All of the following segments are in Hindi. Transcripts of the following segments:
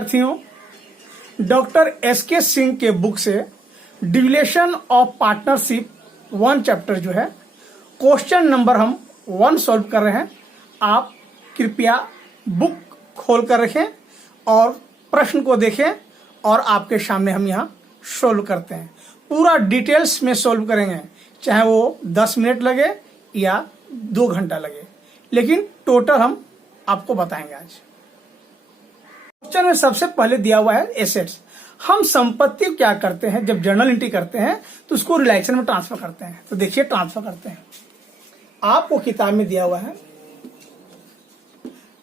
विद्यार्थियों, डॉक्टर एस.के. सिंह के बुक से डिविलेशन ऑफ पार्टनरशिप 1 चैप्टर जो है क्वेश्चन नंबर हम 1 सॉल्व कर रहे हैं। आप कृपया बुक खोल कर रखें और प्रश्न को देखें और आपके सामने हम यहाँ सॉल्व करते हैं। पूरा डिटेल्स में सॉल्व करेंगे, चाहे वो 10 मिनट लगे या 2 घंटा लगे, लेकिन टोटल हम आपको बताएंगे आज। क्वेश्चन में सबसे पहले दिया हुआ है एसेट्स। हम संपत्ति को क्या करते हैं, जब जर्नल एंट्री करते हैं तो उसको रिलैक्शन में ट्रांसफर करते हैं। तो देखिए ट्रांसफर करते हैं। आपको किताब में दिया हुआ है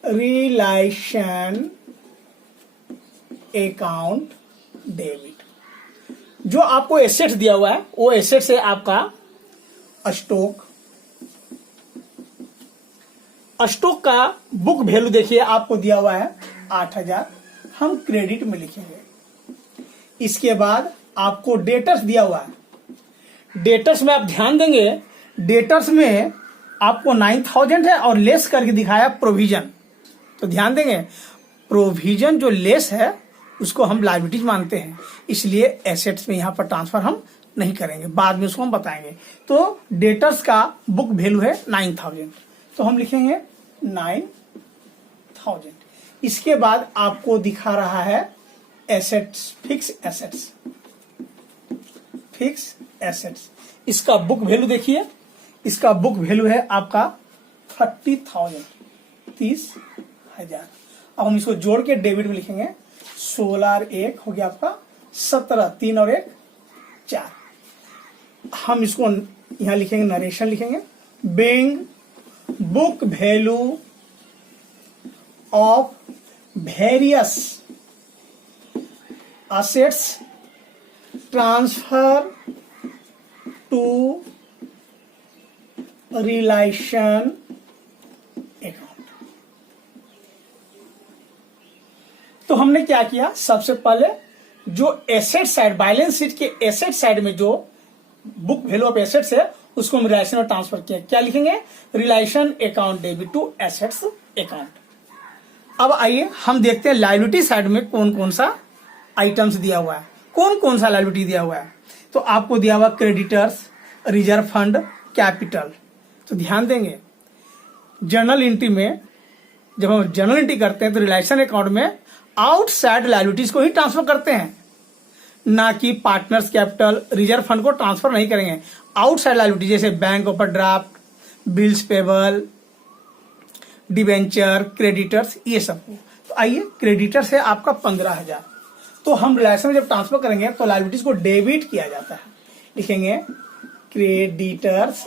रिलेशन अकाउंट डेबिट। जो आपको एसेट्स दिया हुआ है वो एसेट्स है आपका स्टॉक। स्टॉक का बुक वैल्यू देखिए आपको दिया हुआ है 8,000, हम क्रेडिट में लिखेंगे। इसके बाद आपको डेटर्स दिया हुआ है। डेटर्स में आप ध्यान देंगे, डेटर्स में आपको 9,000 है और लेस करके दिखाया प्रोविजन। तो ध्यान देंगे, प्रोविजन जो लेस है उसको हम लायबिलिटीज मानते हैं, इसलिए एसेट्स में यहां पर ट्रांसफर हम नहीं करेंगे, बाद में उसको हम बताएंगे। तो डेटर्स का बुक वैल्यू है 9,000, तो हम लिखेंगे 9,000। इसके बाद आपको दिखा रहा है assets, fix assets. Fix assets, इसका बुक वैल्यू देखिए, इसका बुक वैल्यू है आपका 30,000, 30,000। अब हम इसको जोड़ के डेबिट में लिखेंगे। 16 और 1 हो गया आपका 17, 3 और 1 4। हम इसको यहां लिखेंगे, नरेशन लिखेंगे। Being book value of various assets transfer to relation account। तो हमने क्या किया, सबसे पहले जो एसेट साइड, बैलेंस शीट के एसेट साइड में जो बुक वैल्यू ऑफ एसेट्स है उसको हम रिलेशन में ट्रांसफर किया। क्या लिखेंगे, realisation account debit to assets account. अब आइए हम देखते हैं लायबिलिटी साइड में कौन कौन सा आइटम्स दिया हुआ है, कौन कौन सा लायबिलिटी दिया हुआ है। तो आपको दिया हुआ क्रेडिटर्स, रिजर्व फंड, कैपिटल। तो ध्यान देंगे, जर्नल एंट्री में जब हम जर्नल एंट्री करते हैं तो रिलेशन अकाउंट में आउटसाइड लायबिलिटीज को ही ट्रांसफर करते हैं, ना कि पार्टनर्स कैपिटल, रिजर्व फंड को ट्रांसफर नहीं करेंगे। आउटसाइड लायबिलिटी जैसे bank overdraft, bills payable, debenture, creditors, ये सब। तो आइए, क्रेडिटर्स है आपका 15,000। तो हम रिलेशन में जब ट्रांसफर करेंगे तो लायबिलिटीज को डेबिट किया जाता है। लिखेंगे क्रेडिटर्स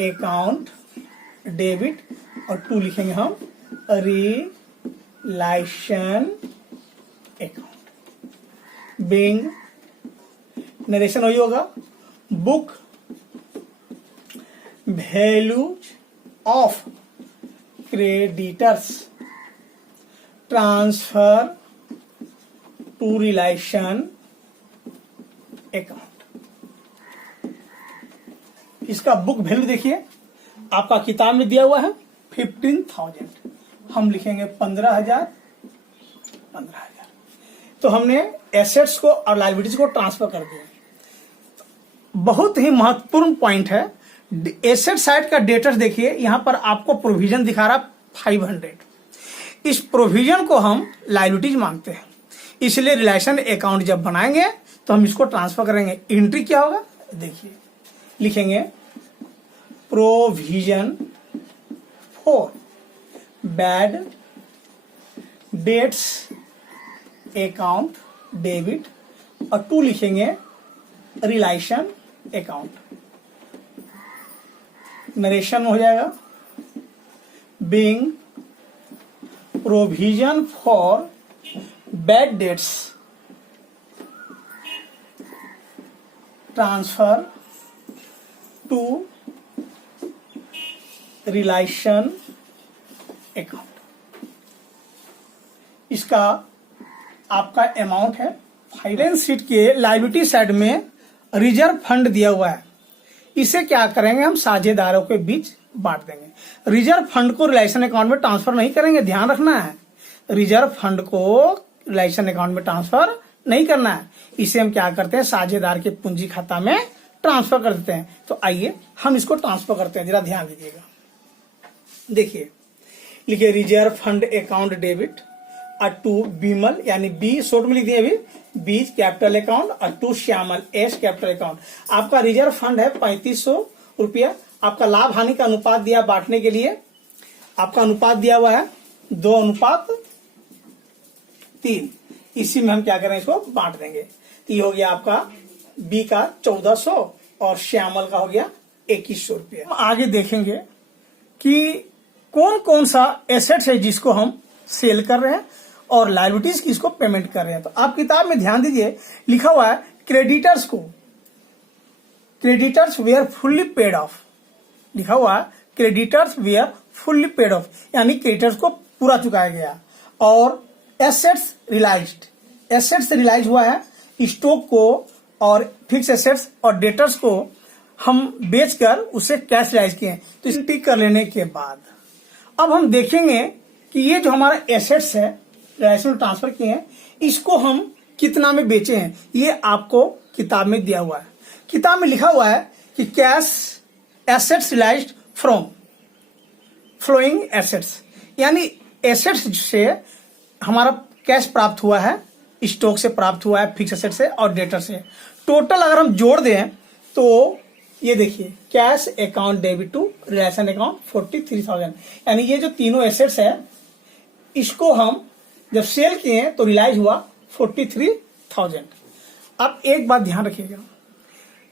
अकाउंट डेबिट और 2 लिखेंगे हम रिलेशन अकाउंट। बिंग नरेशन वही होगा, book value of creditors transfer to realisation account. इसका बुक वैल्यू देखिए आपका किताब में दिया हुआ है 15,000, हम लिखेंगे 15,000। तो हमने एसेट्स को और लायबिलिटीज को ट्रांसफर कर दिया। बहुत ही महत्वपूर्ण पॉइंट है, एसेट साइड का डेटर्स देखिए, यहां पर आपको प्रोविजन दिखा रहा 500। इस प्रोविजन को हम लायबिलिटीज मानते हैं, इसलिए रिलेशन अकाउंट जब बनाएंगे तो हम इसको ट्रांसफर करेंगे। एंट्री क्या होगा देखिए, लिखेंगे provision for bad debts account debit और 2 लिखेंगे रिलेशन अकाउंट। नरेशन हो जाएगा, being provision for bad debts transfer to realisation account. इसका आपका अमाउंट है। फाइनेंस शीट के लायबिलिटी साइड में रिजर्व फंड दिया हुआ है, इसे क्या करेंगे हम साझेदारों के बीच बांट देंगे। रिजर्व फंड को रिलेशन अकाउंट में ट्रांसफर नहीं करेंगे, ध्यान रखना है। रिजर्व फंड को रिलायसन अकाउंट में ट्रांसफर नहीं करना है, इसे हम क्या करते हैं, साझेदार के पूंजी खाता में ट्रांसफर कर देते हैं। तो आइए हम इसको ट्रांसफर करते हैं, जरा ध्यान दीजिएगा। देखिए, लिखिए reserve fund account debit to Bimal, यानी बी शॉर्ट में लिख दिए अभी, बी कैपिटल अकाउंट, और to Shyamal S capital account. आपका रिजर्व फंड है 3500 रुपया। आपका लाभ हानि का अनुपात दिया बांटने के लिए, आपका अनुपात दिया हुआ है 2:3। इसी में हम क्या करें, इसको बांट देंगे। तो ये हो गया आपका बी का 1400 और श्यामल का हो गया 2100 रुपया। आगे देखेंगे कि कौन कौन सा एसेट्स है जिसको हम सेल कर रहे हैं और लायबिलिटीज किसको पेमेंट कर रहे हैं। तो आप किताब में ध्यान दीजिए, लिखा हुआ है क्रेडिटर्स को, creditors were fully paid off, लिखा हुआ है creditors were fully paid off, यानी क्रेडिटर्स को पूरा चुकाया गया। और एसेट्स रिलाइज्ड, एसेट्स रिलाइज हुआ है, स्टॉक को और फिक्स एसेट्स और डेटर्स को हम बेचकर उसे कैश रिलाइज किए। तो इसे टिक कर लेने के बाद अब हम देखेंगे कि ये जो हमारा एसेट्स है रिलायसन में ट्रांसफर किए हैं, इसको हम कितना में बेचे हैं, ये आपको किताब में दिया हुआ है। किताब में लिखा हुआ है कि cash assets realised from floating assets, यानी एसेट्स से हमारा कैश प्राप्त हुआ है, स्टॉक से प्राप्त हुआ है, फिक्स एसेट से और डेटर से। टोटल अगर हम जोड़ दें तो ये देखिए, cash account debit to realisation account 43,000, यानी ये जो तीनों एसेट्स है इसको हम जब सेल किए तो रिलाइज हुआ 43,000। अब एक बात ध्यान रखिएगा,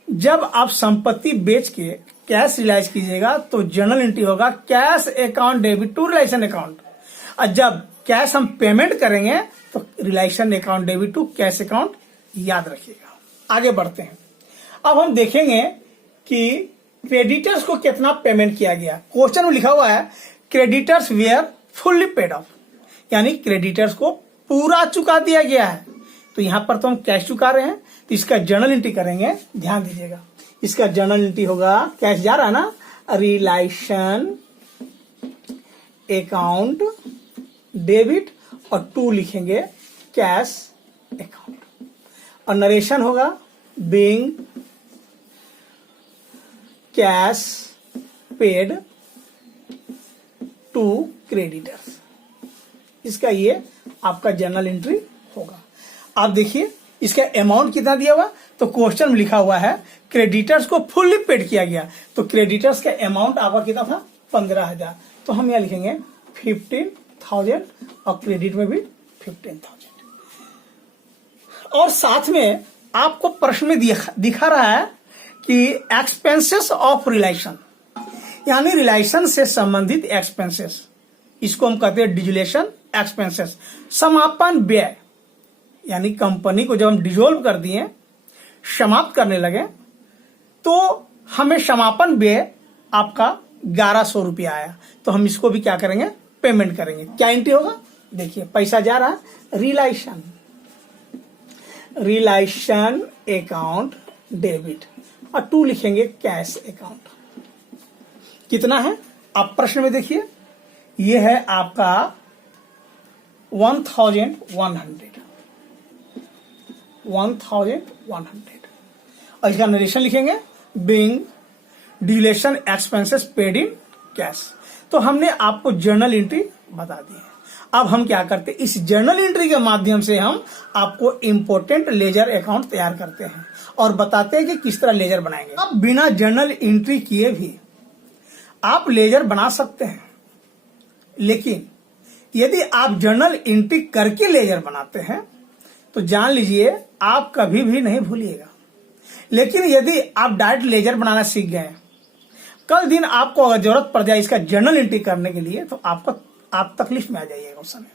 जब आप संपत्ति बेच के कैश रिलाइज कीजिएगा तो जर्नल एंट्री होगा cash account debit to realisation account, और जब कैश हम पेमेंट करेंगे तो realisation account debit to cash account, याद रखिएगा। आगे बढ़ते हैं। अब हम देखेंगे कि क्रेडिटर्स को कितना पेमेंट किया गया। क्वेश्चन में लिखा हुआ है creditors were fully paid off, यानी क्रेडिटर्स को पूरा चुका दिया गया है। तो यहां पर तो हम कैश चुका रहे हैं, तो इसका जर्नल एंट्री करेंगे। ध्यान दीजिएगा, इसका जर्नल एंट्री होगा, कैश जा रहा है ना, रिलायसन अकाउंट डेबिट और टू लिखेंगे कैश अकाउंट, और नरेशन होगा being cash paid to creditors. इसका ये आपका जर्नल एंट्री होगा। आप देखिए इसका अमाउंट कितना दिया हुआ, तो क्वेश्चन में लिखा हुआ है क्रेडिटर्स को फुल्ली पेड किया गया, तो क्रेडिटर्स का अमाउंट आपका कितना था, 15,000। तो हम यहां लिखेंगे 15,000 और क्रेडिट में भी 15,000। और साथ में आपको प्रश्न में दिखा रहा है कि एक्सपेंसेस ऑफ रिलायसन, यानी रिलायसन से संबंधित एक्सपेंसेस, इसको हम कहते हैं डिजोल्यूशन एक्सपेंसेस, समापन व्यय, यानी कंपनी को जब हम डिजोल्व कर दिए, समाप्त करने लगे, तो हमें समापन व्यय आपका 1100 रुपया आया। तो हम इसको भी क्या करेंगे, पेमेंट करेंगे। क्या एंट्री होगा, देखिए पैसा जा रहा है रिलायसन अकाउंट डेबिट, और टू लिखेंगे कैश अकाउंट। कितना है आप प्रश्न में देखिए, ये है आपका 1,100 और इसका नरेशन लिखेंगे being deletion expenses paid in cash. तो हमने आपको जर्नल एंट्री बता दी है। अब हम क्या करते हैं, इस जर्नल एंट्री के माध्यम से हम आपको इंपोर्टेंट लेजर अकाउंट तैयार करते हैं और बताते हैं कि किस तरह लेजर बनाएंगे। अब बिना जर्नल एंट्री किए भी आप लेजर बना सकते हैं, लेकिन यदि आप जर्नल एंट्री करके लेजर बनाते हैं तो जान लीजिए आप कभी भी नहीं भूलिएगा। लेकिन यदि आप डायरेक्ट लेजर बनाना सीख गए, कल दिन आपको अगर जरूरत पड़ जाए इसका जर्नल एंट्री करने के लिए, तो आप तकलीफ में आ जाइएगा उस समय।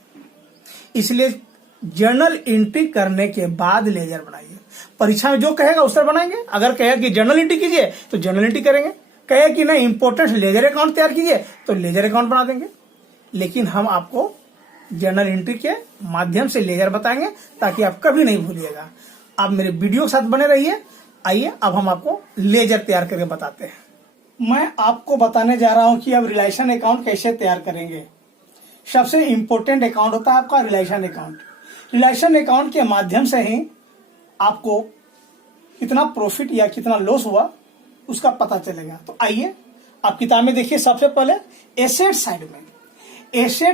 इसलिए जर्नल एंट्री करने के बाद लेजर बनाइए। परीक्षा में जो कहेगा उस तरह बनाएंगे। अगर कहेगा कि जर्नल एंट्री कीजिए तो जर्नल एंट्री करेंगे, कहे कि नहीं इंपोर्टेंट लेजर अकाउंट तैयार कीजिए तो लेजर अकाउंट बना देंगे। लेकिन हम आपको जर्नल एंट्री के माध्यम से लेजर बताएंगे ताकि आप कभी नहीं भूलिएगा। आप मेरे वीडियो के साथ बने रहिए। आइए अब हम आपको लेजर तैयार करके बताते हैं। मैं आपको बताने जा रहा हूं कि अब रिलायसन अकाउंट कैसे तैयार करेंगे। सबसे इंपॉर्टेंट अकाउंट होता है आपका रिलेशन अकाउंट। रिलेशन अकाउंट के माध्यम से ही आपको कितना प्रॉफिट या कितना लॉस हुआ उसका पता चलेगा। तो आइए आप किताब में देखिए, सबसे पहले एसेट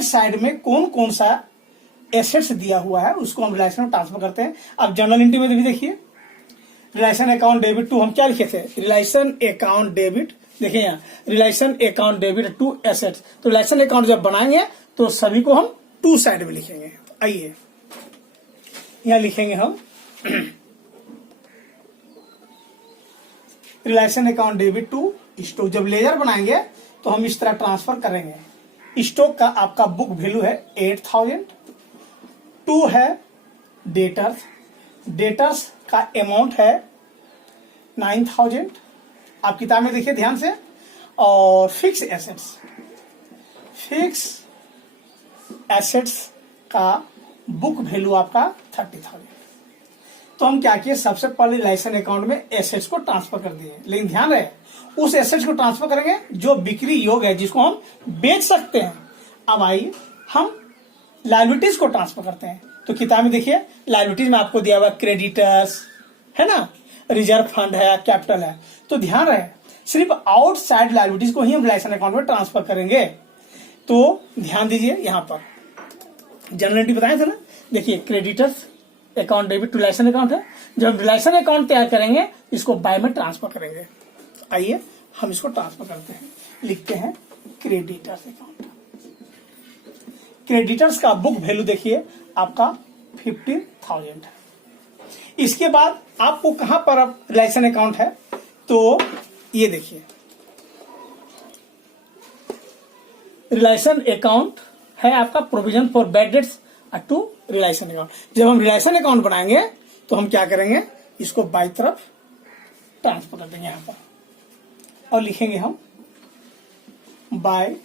साइड में कौन कौन सा एसेट्स दिया हुआ है उसको हम रिलेशन में ट्रांसफर करते हैं। अब जर्नल एंट्री में भी देखिए, रिलेशन अकाउंट डेबिट टू हम क्या लिखे थे, रिलेशन अकाउंट डेबिट, देखिए यहाँ realisation account debit to assets. तो रिलेशन अकाउंट जब बनाएंगे तो सभी को हम टू साइड में लिखेंगे। तो आइए यहाँ लिखेंगे हम realisation account debit to stock. जब लेजर बनाएंगे तो हम इस तरह ट्रांसफर करेंगे। स्टॉक का आपका बुक वैल्यू है 8000, टू है डेटर्स का अमाउंट है 9000। आप किताब में देखिए ध्यान से। और फिक्स एसेट्स का बुक वैल्यू आपका 30,000। तो हम क्या किए, सबसे पहले रिलेशन अकाउंट में एसेट्स को ट्रांसफर कर दिए, लेकिन ध्यान रहे उस एसेट्स को ट्रांसफर करेंगे जो बिक्री योग्य है, जिसको हम बेच सकते हैं। अब आइए हम लायबिलिटीज को ट्रांसफर करते हैं। तो किताब में देखिए लायबिलिटीज में आपको दिया हुआ क्रेडिटर्स है ना, रिजर्व फंड है, कैपिटल है। तो ध्यान रहे सिर्फ आउटसाइड लायबिलिटीज को ही हम रिलेशन अकाउंट में ट्रांसफर करेंगे। तो ध्यान दीजिए, यहां पर जनरल एंट्री बताया था ना, देखिए creditors account debit to realisation account है। जब रिलेशन अकाउंट तैयार करेंगे इसको बाय में ट्रांसफर करेंगे। आइए हम इसको ट्रांसफर करते हैं, लिखते हैं क्रेडिटर्स अकाउंट। क्रेडिटर्स का बुक वैल्यू देखिए आपका 50,000 है। इसके बाद आपको कहां पर अब रिलेशन अकाउंट है, तो ये देखिए रिलेशन अकाउंट है आपका provision for bad debts to realisation account. जब हम रिलेशन अकाउंट बनाएंगे तो हम क्या करेंगे, इसको बाई तरफ ट्रांसफर कर देंगे यहां पर और लिखेंगे हम by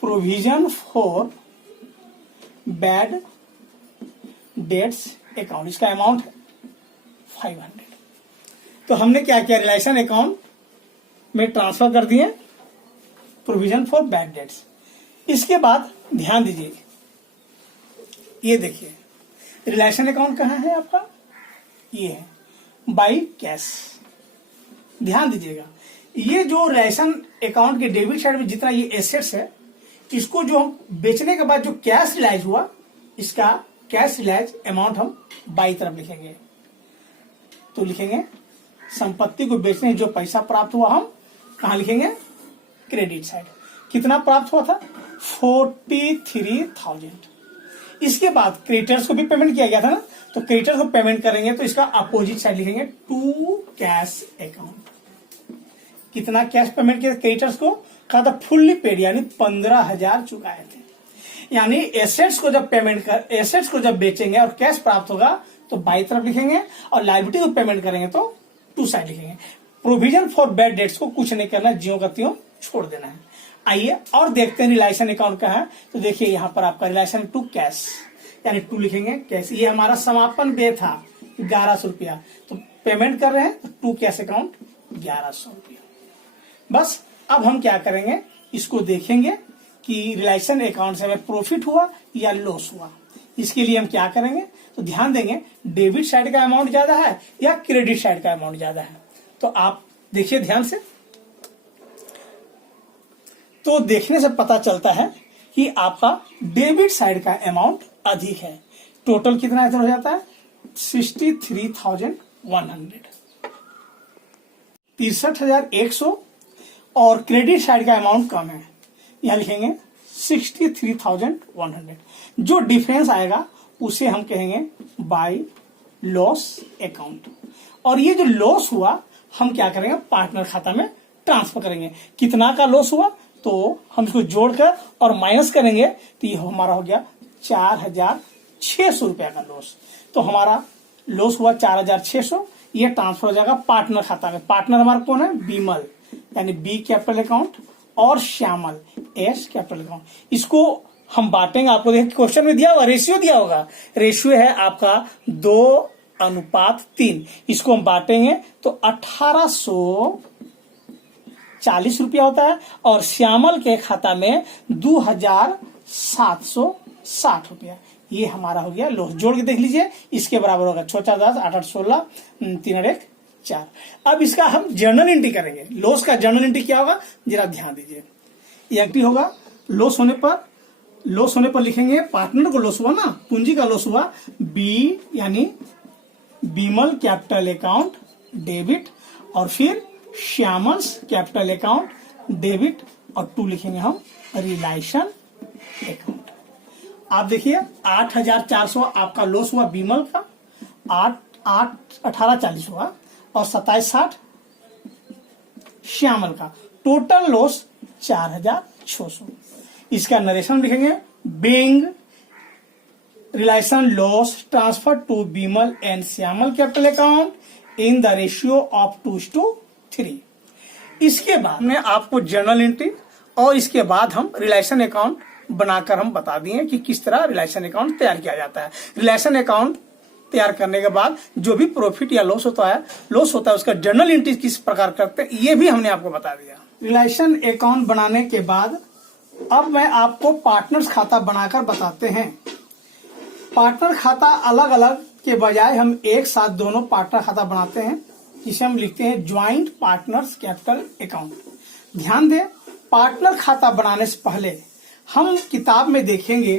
provision for bad debts account. इसका अमाउंट है 500। तो हमने क्या किया, रिलेशन अकाउंट में ट्रांसफर कर दिए प्रोविजन फॉर बैड डेट्स। इसके बाद ध्यान दीजिए, ये देखिए रिलेशन अकाउंट कहां है आपका, ये है बाई कैश। ध्यान दीजिएगा, ये जो रिलेशन अकाउंट के डेबिट साइड में जितना ये एसेट्स है, इसको जो हम बेचने के बाद जो कैश रिलाइज हुआ, इसका कैश रिलाइज अमाउंट हम बाई तरफ लिखेंगे। तो लिखेंगे संपत्ति को बेचने जो पैसा प्राप्त हुआ हम कहां लिखेंगे, क्रेडिट साइड। कितना प्राप्त हुआ था, 43,000। इसके बाद क्रेडिटर्स को भी पेमेंट किया गया था ना, तो क्रेडिटर्स को पेमेंट करेंगे तो इसका अपोजिट साइड लिखेंगे टू कैश अकाउंट। कितना कैश पेमेंट किया क्रेडिटर्स को, कहा था फुल्ली पेड, यानी 15,000 चुकाए थे। यानी एसेट्स को जब एसेट्स को जब बेचेंगे और कैश प्राप्त होगा तो बाई तरफ लिखेंगे, और लायबिलिटी को पेमेंट करेंगे तो टू साइड लिखेंगे। प्रोविजन फॉर बैड डेट्स को कुछ नहीं करना, ज्यों का त्यों छोड़ देना है। आइए और देखते हैं रिलेशन अकाउंट का है। तो देखिए यहाँ पर आपका रिलेशन टू कैश, यानी टू लिखेंगे कैश। ये हमारा समापन व्यय था 1100 रुपया, तो पेमेंट कर रहे हैं तो टू कैश अकाउंट 1100 रुपया। बस अब हम क्या करेंगे, इसको देखेंगे कि रिलेशन अकाउंट से हमें प्रॉफिट हुआ या लॉस हुआ। इसके लिए हम क्या करेंगे, तो ध्यान देंगे डेबिट साइड का अमाउंट ज्यादा है या क्रेडिट साइड का अमाउंट ज्यादा है। तो आप देखिए ध्यान से, तो देखने से पता चलता है कि आपका डेबिट साइड का अमाउंट अधिक है। टोटल कितना इधर हो जाता है, 63,100, 63,100। और क्रेडिट साइड का अमाउंट कम है, यहां लिखेंगे 63,100। जो डिफरेंस आएगा उसे हम कहेंगे बाय लॉस अकाउंट। और ये जो लॉस हुआ हम क्या करेंगे, पार्टनर खाता में ट्रांसफर करेंगे। कितना का लॉस हुआ, तो हम इसको जोड़कर और माइनस करेंगे तो ये हमारा हो गया 4,600 रुपया का लॉस। तो हमारा लॉस हुआ 4,600, ये ट्रांसफर हो जाएगा पार्टनर खाता में। पार्टनर हमारा कौन है, बीमल, यानी बी कैपिटल अकाउंट, और श्यामल एस कैपिटल अकाउंट। इसको हम बांटेंगे, आपको देखिए क्वेश्चन में दिया होगा, रेशियो दिया होगा। रेशियो है आपका 2:3। इसको हम बांटेंगे तो 1800 रुपया होता है और श्यामल के खाता में 2760 रुपया। ये हमारा हो गया लॉस। जोड़ के देख लीजिए, इसके बराबर होगा 6 4 10 8 8 16 3 और 1 4। अब इसका हम जर्नल एंट्री करेंगे। लॉस का जर्नल एंट्री क्या होगा, जरा ध्यान दीजिए। ये एंट्री होगा लॉस होने पर लिखेंगे पार्टनर को लॉस हुआ ना, पूंजी का लॉस हुआ, बी यानी बीमल कैपिटल अकाउंट डेबिट, और फिर श्यामल्स कैपिटल अकाउंट डेबिट, और 2 लिखेंगे हम रिलायशन अकाउंट। आप देखिए 8400 आपका लॉस हुआ बीमल का, 1840 हुआ और 2760 श्यामल का, टोटल लॉस 4600। इसका नरेशन लिखेंगे, being realisation loss transfer to Bimal and Shyamal capital account in the ratio of 2:3। इसके बाद में आपको जर्नल एंट्री और इसके बाद हम रिलेशन अकाउंट बनाकर हम बता दिए कि किस तरह रिलेशन अकाउंट तैयार किया जाता है। रिलेशन अकाउंट तैयार करने के बाद जो भी प्रॉफिट या लॉस होता है उसका जर्नल एंट्री किस प्रकार करते हैं ये भी हमने आपको बता दिया। रिलेशन अकाउंट बनाने के बाद अब मैं आपको पार्टनर्स खाता बनाकर बताते हैं। पार्टनर खाता अलग अलग के बजाय हम एक साथ दोनों पार्टनर खाता बनाते हैं, जिसे हम लिखते हैं ज्वाइंट पार्टनर्स कैपिटल अकाउंट। ध्यान दें, पार्टनर खाता बनाने से पहले हम किताब में देखेंगे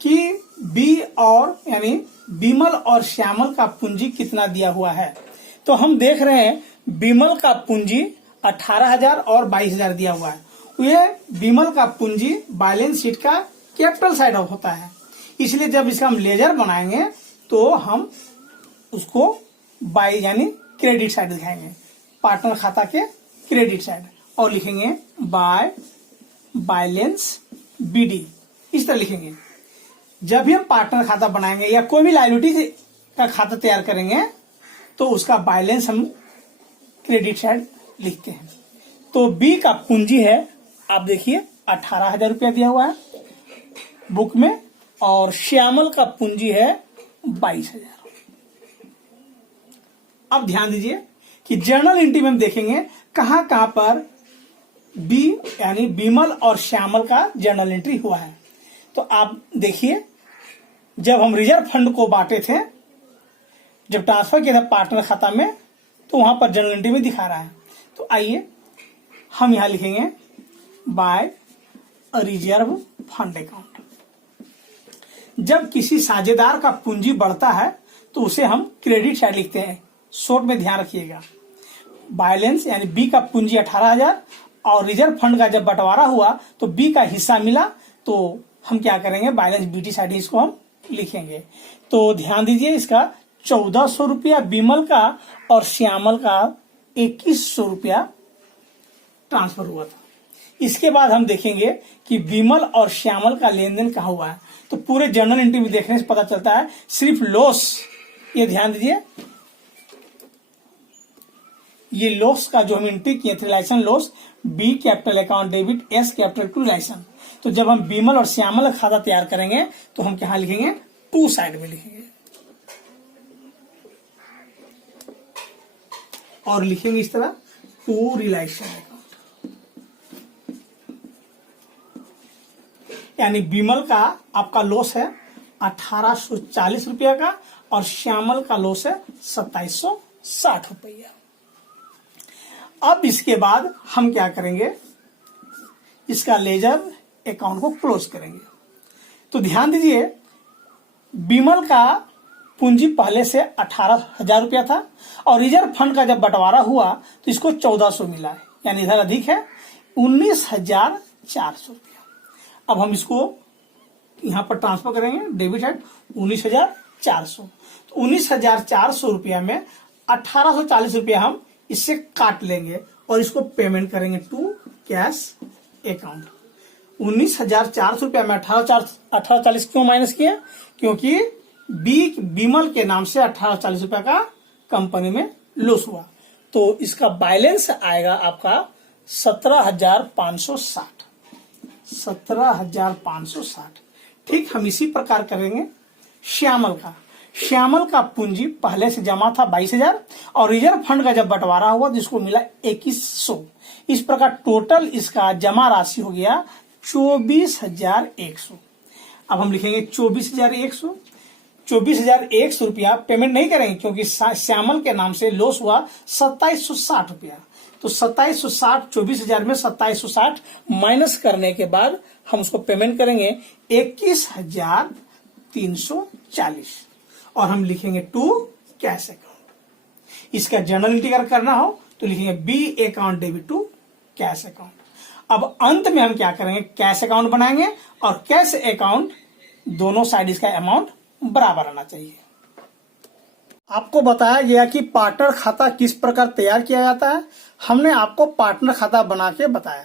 कि बी और यानी बीमल और श्यामल का पूंजी कितना दिया हुआ है। तो हम देख रहे हैं बीमल का पूंजी 18,000 और 22,000 दिया हुआ है। ये बीमल का पूंजी बैलेंस शीट का कैपिटल साइड होता है, इसलिए जब इसका हम लेजर बनाएंगे तो हम उसको बाय यानी क्रेडिट साइड दिखाएंगे, पार्टनर खाता के क्रेडिट साइड, और लिखेंगे बाय बैलेंस बीडी, इस तरह लिखेंगे। जब भी हम पार्टनर खाता बनाएंगे या कोई भी लायबिलिटी का खाता तैयार करेंगे तो उसका बैलेंस हम क्रेडिट साइड लिखते हैं। तो बी का पूंजी है, आप देखिए 18,000 रुपया दिया हुआ है बुक में, और श्यामल का पूंजी है 22,000। अब ध्यान दीजिए कि जर्नल एंट्री में हम देखेंगे कहां कहां पर बी यानी बीमल और श्यामल का जर्नल एंट्री हुआ है। तो आप देखिए, जब हम रिजर्व फंड को बांटे थे, जब ट्रांसफर किया था पार्टनर खाता में, तो वहां पर जर्नल एंट्री में दिखा रहा है। तो आइए हम यहां लिखेंगे बाय रिजर्व फंड अकाउंट। जब किसी साझेदार का पूंजी बढ़ता है तो उसे हम क्रेडिट साइड लिखते हैं, शॉर्ट में ध्यान रखिएगा। बैलेंस यानी बी का पूंजी 18,000 और रिजर्व फंड का जब बंटवारा हुआ तो बी का हिस्सा मिला, तो हम क्या करेंगे बैलेंस बीटी साइड इसको हम लिखेंगे। तो ध्यान दीजिए, इसका 1400 रुपया बीमल का और श्यामल का 2100 रुपया ट्रांसफर हुआ था। इसके बाद हम देखेंगे कि बीमल और श्यामल का लेन देन कहाँ हुआ है। तो पूरे जर्नल एंट्री में देखने से पता चलता है सिर्फ लॉस, ये ध्यान दीजिए, ये लॉस का जो हम एंट्री किए थे realisation loss, B capital account debit, S capital to realisation. तो जब हम बीमल और श्यामल का खाता तैयार करेंगे तो हम क्या लिखेंगे, टू साइड में लिखेंगे और लिखेंगे इस तरह टू रिलेशन अकाउंट। यानी बीमल का आपका लॉस है 1840 रुपया का और श्यामल का लॉस है 2760 रुपया। अब इसके बाद हम क्या करेंगे, इसका लेजर अकाउंट को क्लोज करेंगे। तो ध्यान दीजिए, बीमल का पूंजी पहले से 18,000 रुपया था और रिजर्व फंड का जब बंटवारा हुआ तो इसको 1400 मिला है, यानी इधर अधिक है 19,400 रुपया। अब हम इसको यहां पर ट्रांसफर करेंगे डेबिट साइड 19,400। तो 19,400 रुपया में 1840 रुपया हम इससे काट लेंगे और इसको पेमेंट करेंगे टू कैश अकाउंट। 19,400 रुपया में 1840 क्यों माइनस किया, क्योंकि बीमल के नाम से 1840 रुपया का कंपनी में लॉस हुआ। तो इसका बैलेंस आएगा आपका 17,560। 17,560। ठीक हम इसी प्रकार करेंगे श्यामल का। श्यामल का पूंजी पहले से जमा था 22,000 और रिजर्व फंड का जब बंटवारा हुआ तो इसको मिला 2100। इस प्रकार टोटल इसका जमा राशि हो गया 24,100। अब हम लिखेंगे 24,100। 24,100 रुपया पेमेंट नहीं करेंगे क्योंकि श्यामल के नाम से लॉस हुआ 2760 रुपया। तो 2760 24,000 में 2760 माइनस करने के बाद हम उसको पेमेंट करेंगे 21,340 और हम लिखेंगे टू कैश अकाउंट। इसका जर्नल एंट्री अगर करना हो तो लिखेंगे B account debit to cash account. अब अंत में हम क्या करेंगे, कैश अकाउंट बनाएंगे और कैश अकाउंट दोनों साइड इसका अमाउंट बराबर आना चाहिए। आपको बताया गया कि पार्टनर खाता किस प्रकार तैयार किया जाता है। हमने आपको पार्टनर खाता बना के बताया।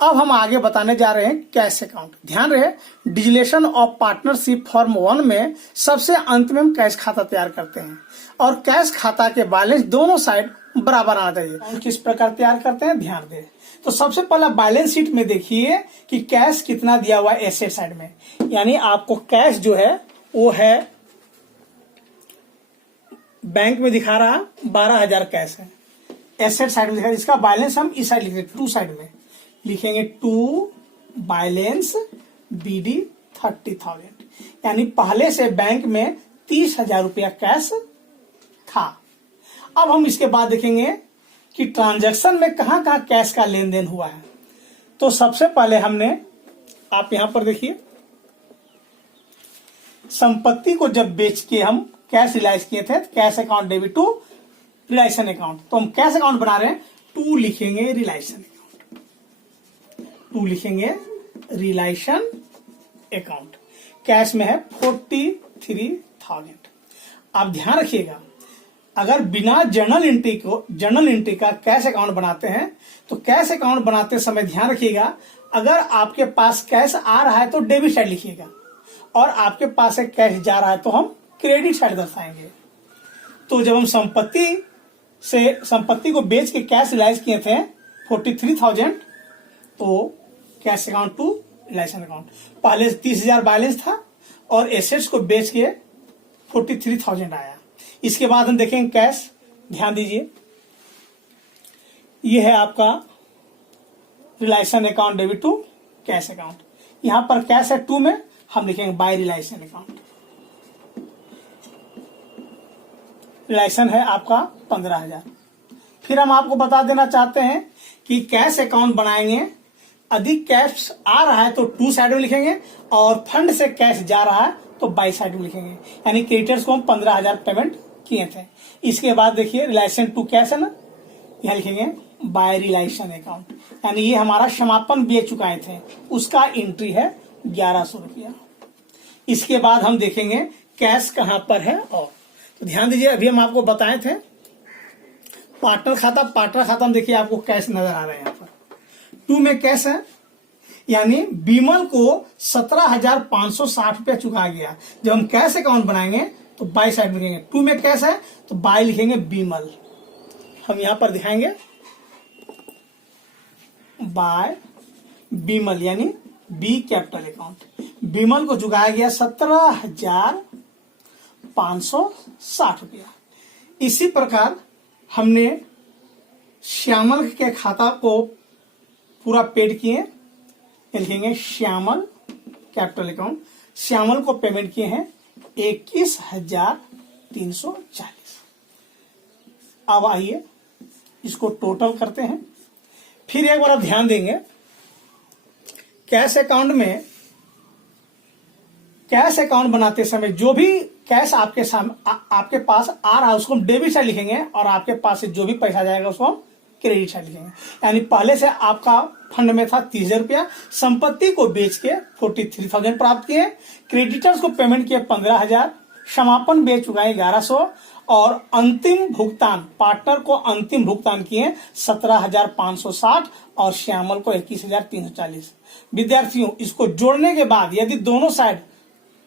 अब हम आगे बताने जा रहे हैं कैश अकाउंट। ध्यान रहे, डिजिलेशन ऑफ पार्टनरशिप फॉर्म 1 में सबसे अंत में हम कैश खाता तैयार करते हैं और कैश खाता के बैलेंस दोनों साइड बराबर आना चाहिए। किस प्रकार तैयार करते हैं ध्यान दें। तो सबसे पहला बैलेंस शीट में देखिए कि कैश कितना दिया हुआ है एसेट साइड में, यानी आपको कैश जो है वो है बैंक में दिखा रहा 12,000 कैश है, एसेट साइड में दिखा, इसका बैलेंस हम इस साइड लिखेंगे, टू साइड में लिखेंगे टू बैलेंस BD 30,000, यानी पहले से बैंक में 30,000 रुपया कैश था। अब हम इसके बाद देखेंगे कि ट्रांजैक्शन में कहां कहां कैश का लेन देन हुआ है। तो सबसे पहले हमने, आप यहां पर देखिए, संपत्ति को जब बेच के हम कैश रिलाइज किए थे, cash account debit to realisation account, तो हम कैश अकाउंट बना रहे हैं, टू लिखेंगे रिलाइजेशन अकाउंट, टू लिखेंगे रिलाइजेशन अकाउंट। कैश में है 43,000। आप ध्यान रखिएगा, अगर बिना जर्नल एंट्री का कैश अकाउंट बनाते हैं तो कैश अकाउंट बनाते समय ध्यान रखिएगा, अगर आपके पास कैश आ रहा है तो डेबिट साइड लिखिएगा और आपके पास से कैश जा रहा है तो हम क्रेडिट साइड दर्शाएंगे। तो जब हम संपत्ति को बेच के कैश रिलाइज किए थे 43,000, तो cash account to realisation account, पहले 30,000 बैलेंस था और एसेट्स को बेच के 43,000 आया। इसके बाद हम देखेंगे कैश, ध्यान दीजिए, ये है आपका realisation account debit to cash account. यहां पर कैश है 2 में, हम लिखेंगे बाय रिलाइजेशन अकाउंट। रिलाइजेशन है आपका 15,000। फिर हम आपको बता देना चाहते हैं कि कैश अकाउंट बनाएंगे, अधिक कैश आ रहा है तो टू साइड में लिखेंगे और फंड से कैश जा रहा है तो बाई साइड में लिखेंगे, यानी क्रेडिटर्स को हम 15,000 पेमेंट किए थे। इसके बाद देखिए रिलाइजेशन टू कैश है ना, यहां लिखेंगे बाय रिलाइजेशन अकाउंट, यानी ये हमारा समापन बेच चुकाए थे, उसका एंट्री है 1100 रुपया। इसके बाद हम देखेंगे कैश कहां पर है। और तो ध्यान दीजिए, अभी हम आपको बताए थे पार्टनर खाता में देखिए आपको कैश नजर आ रहे हैं। यहाँ पर 2 में कैश है, यानी बीमल को 17,560 रुपया चुका गया। जब हम कैश अकाउंट बनाएंगे तो बाई साइड लिखेंगे, 2 में कैश है तो बाई लिखेंगे बीमल। हम यहां पर दिखाएंगे बाय बीमल, यानी बी कैपिटल अकाउंट। बीमल को चुकाया गया 17,560 रुपया। इसी प्रकार हमने श्यामल के खाता को पूरा पेड किए, लिखेंगे श्यामल कैपिटल अकाउंट। श्यामल को पेमेंट किए हैं 21,340। अब आइए इसको टोटल करते हैं। फिर एक बार आप ध्यान देंगे, कैश अकाउंट में, कैश अकाउंट बनाते समय जो भी कैश आपके पास आ रहा है उसको हम डेबिट साइड लिखेंगे और आपके पास से जो भी पैसा जाएगा उसको हम क्रेडिट साइड लिखेंगे। यानी पहले से आपका फंड में था 30,000 रुपया, संपत्ति को बेच के 43,000 प्राप्त किए, क्रेडिटर्स को पेमेंट किए 15,000, समापन बेच चुकाए 1100 और अंतिम भुगतान पार्टनर को अंतिम भुगतान किए 17,560 और श्यामल को 21,340। विद्यार्थियों, इसको जोड़ने के बाद यदि दोनों साइड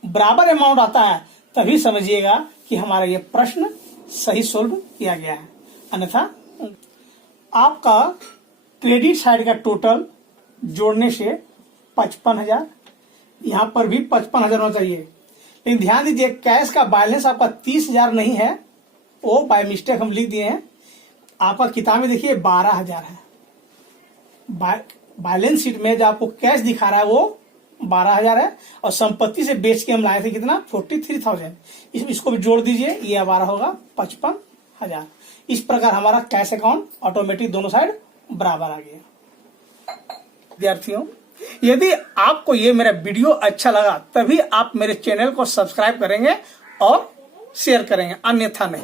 बराबर अमाउंट आता है तभी समझिएगा कि हमारा यह प्रश्न सही सोल्व किया गया है, अन्यथा आपका क्रेडिट साइड का टोटल जोड़ने से 55,000, यहां पर भी 55,000 होना चाहिए, लेकिन ध्यान दीजिए कैश का बैलेंस आपका 30,000 नहीं है, वो बाय मिस्टेक हम लिख दिए हैं। आपका किताब में देखिए 12,000 है। बैलेंस शीट में जो आपको कैश दिखा रहा है वो 12,000 है, और संपत्ति से बेच के हम लाए थे कितना 43,000। इसको भी जोड़ दीजिए, ये हमारा होगा 55,000। इस प्रकार हमारा कैश अकाउंट ऑटोमेटिक दोनों साइड बराबर आ गया। विद्यार्थियों, यदि आपको ये मेरा वीडियो अच्छा लगा तभी आप मेरे चैनल को सब्सक्राइब करेंगे और शेयर करेंगे, अन्यथा नहीं।